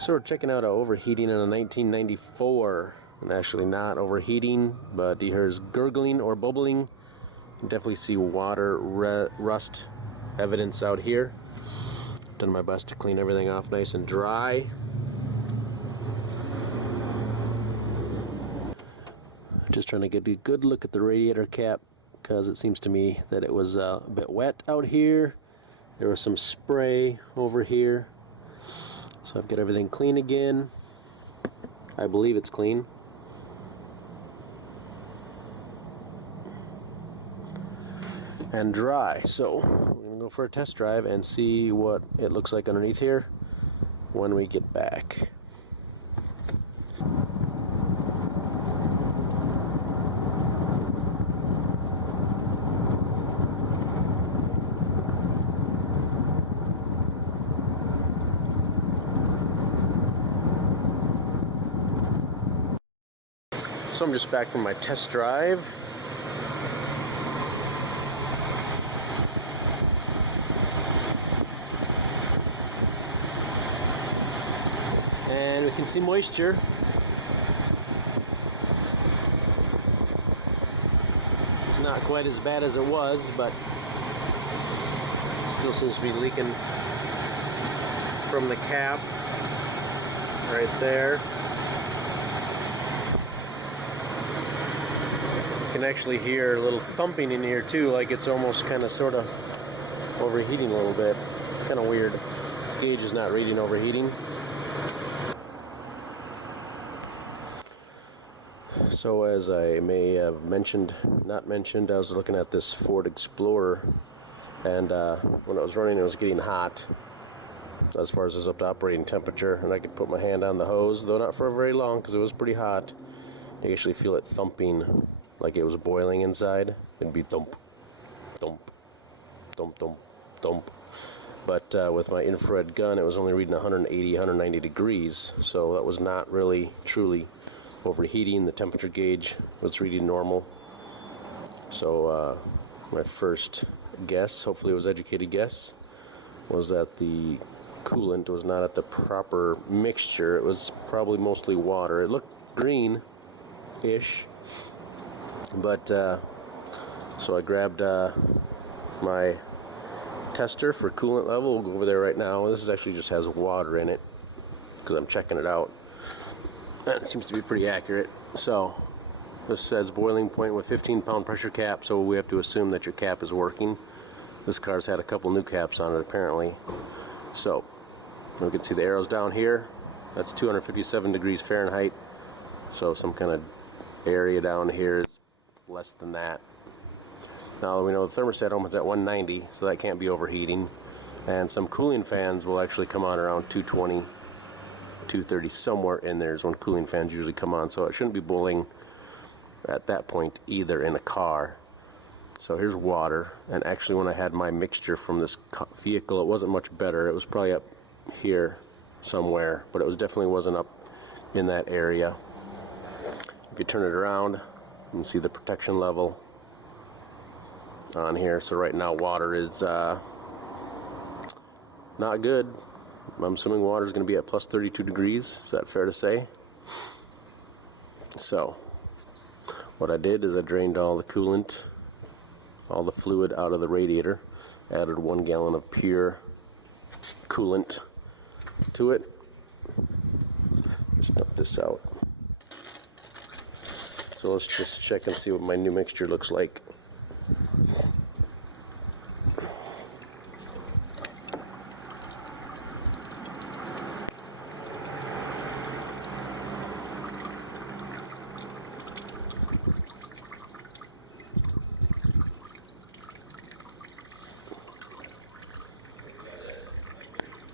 So we're checking out overheating in a 1994, and actually not overheating, but you hear is gurgling or bubbling. You can definitely see water rust evidence out here. Done my best to clean everything off nice and dry. Just trying to get a good look at the radiator cap, because it seems to me that it was a bit wet out here. There was some spray over here. So I've got everything clean again. I believe it's clean. And dry. So we're going to go for a test drive and see what it looks like underneath here when we get back. So I'm just back from my test drive. And we can see moisture. Not quite as bad as it was, but still seems to be leaking from the cap right there. You can actually hear a little thumping in here too, like it's almost kind of sort of overheating a little bit. Kind of weird. Gauge is not reading overheating. So as I may have not mentioned, I was looking at this Ford Explorer, and when it was running it was getting hot as far as it was up to operating temperature, and I could put my hand on the hose, though not for very long because it was pretty hot. You can actually feel it thumping like it was boiling inside. It'd be thump, thump, thump, thump, thump. But with my infrared gun it was only reading 180, 190 degrees, so that was not really truly overheating. The temperature gauge was reading normal. So my first guess, hopefully it was educated guess, was that the coolant was not at the proper mixture. It was probably mostly water. It looked green-ish, but so I grabbed my tester for coolant level. We'll go over there right now. This actually just has water in it because I'm checking it out. That seems to be pretty accurate. So this says boiling point with 15-pound pressure cap, so we have to assume that your cap is working. This car's had a couple new caps on it apparently. So we can see the arrows down here. That's 257 degrees Fahrenheit. So some kind of area down here is less than that. Now we know the thermostat opens at 190, so that can't be overheating. And some cooling fans will actually come on around 220. 230, somewhere in there is when cooling fans usually come on, so it shouldn't be boiling at that point either in a car. So here's water, and actually when I had my mixture from this vehicle it wasn't much better. It was probably up here somewhere, but it definitely wasn't up in that area. If you turn it around you can see the protection level on here. So right now water is not good. I'm assuming water is going to be at plus 32 degrees. Is that fair to say? So, what I did is I drained all the coolant, all the fluid out of the radiator, added 1 gallon of pure coolant to it. Just dump this out. So let's just check and see what my new mixture looks like.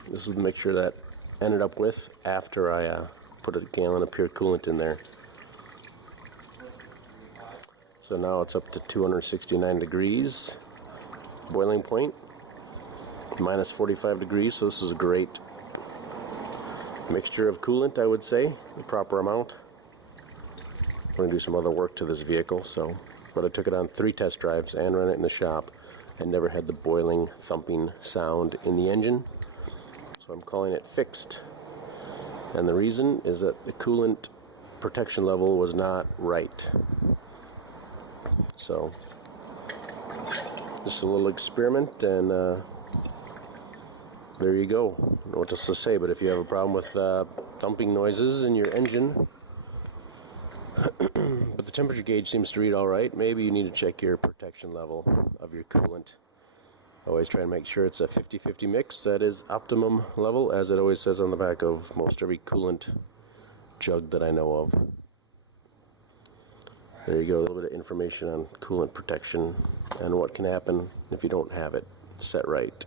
This is the mixture that ended up with after I put a gallon of pure coolant in there. So now it's up to 269 degrees boiling point, minus 45 degrees, so this is a great mixture of coolant, I would say, the proper amount. We're going to do some other work to this vehicle, but I took it on 3 test drives and ran it in the shop and never had the boiling, thumping sound in the engine. So I'm calling it fixed. And the reason is that the coolant protection level was not right. So just a little experiment, and there you go. I don't know what else to say, but if you have a problem with thumping noises in your engine, but the temperature gauge seems to read all right, maybe you need to check your protection level of your coolant. Always try and make sure it's a 50-50 mix. That is optimum level, as it always says on the back of most every coolant jug that I know of. There you go, a little bit of information on coolant protection and what can happen if you don't have it set right.